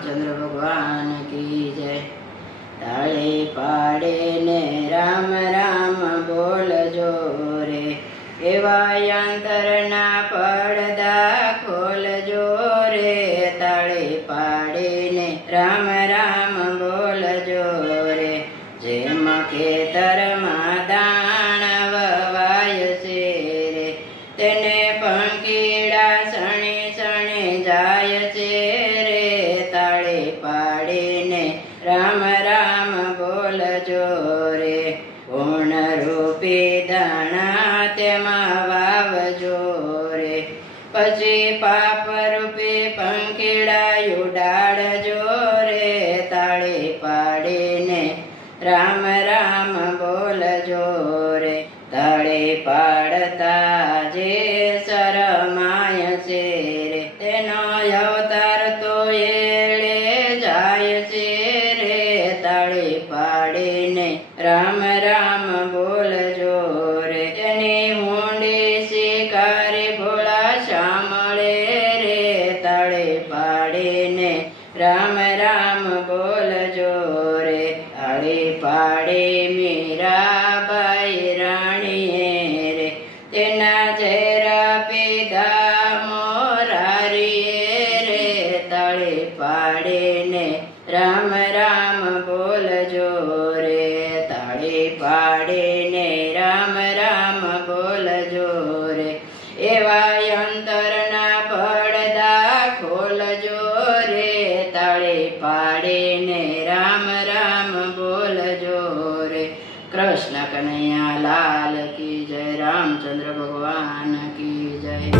रामचंद्र भगवान की जय। ताळे पाडे ने राम राम बोलजो रे, एवा अंतरना પડદા ખોલજો રે। તાળે પાડે ને રામ રામ બોલજો રે, જેમ ખેતરમાં દાણ વવાય છે રે, તેને પંખીડા સણે સણે જાય છે રે। તાળે પાડીને રામ રામ બોલજો રે, પૂર્ણ રૂપી દાણા તેમાં વાવજો રે, પછી પાપ રૂપી પંખીડા ઉડાડજો રે। તાળે પાડીને રામ રામ બોલજો રે, તાળે પાડતા જે શરમાય છે રે, તેનો અવતાર તો એળે જાય છે રે। તાળે પાડીને રામ રામ બોલજો રે, તેની ઊંડી શિકારી ભોળા સાંભળે રે। તાળે પાડીને રામ રામ બોલજો રે, તાળે પાડે મીરાબાઈ રાણીએ રે, તેના ઝેરા પીધા મોરારીએ રે। તાળે પાડીને રામ રામ બોલજો રે, તાળે પાડીને રામ રામ બોલજો રે, એવા અંતરના પડદા ખોલજો રે। તાળે પાડીને રામ રામ બોલજો રે। કૃષ્ણ કનૈયા લાલ કી જય, રામચંદ્ર ભગવાન કી જય।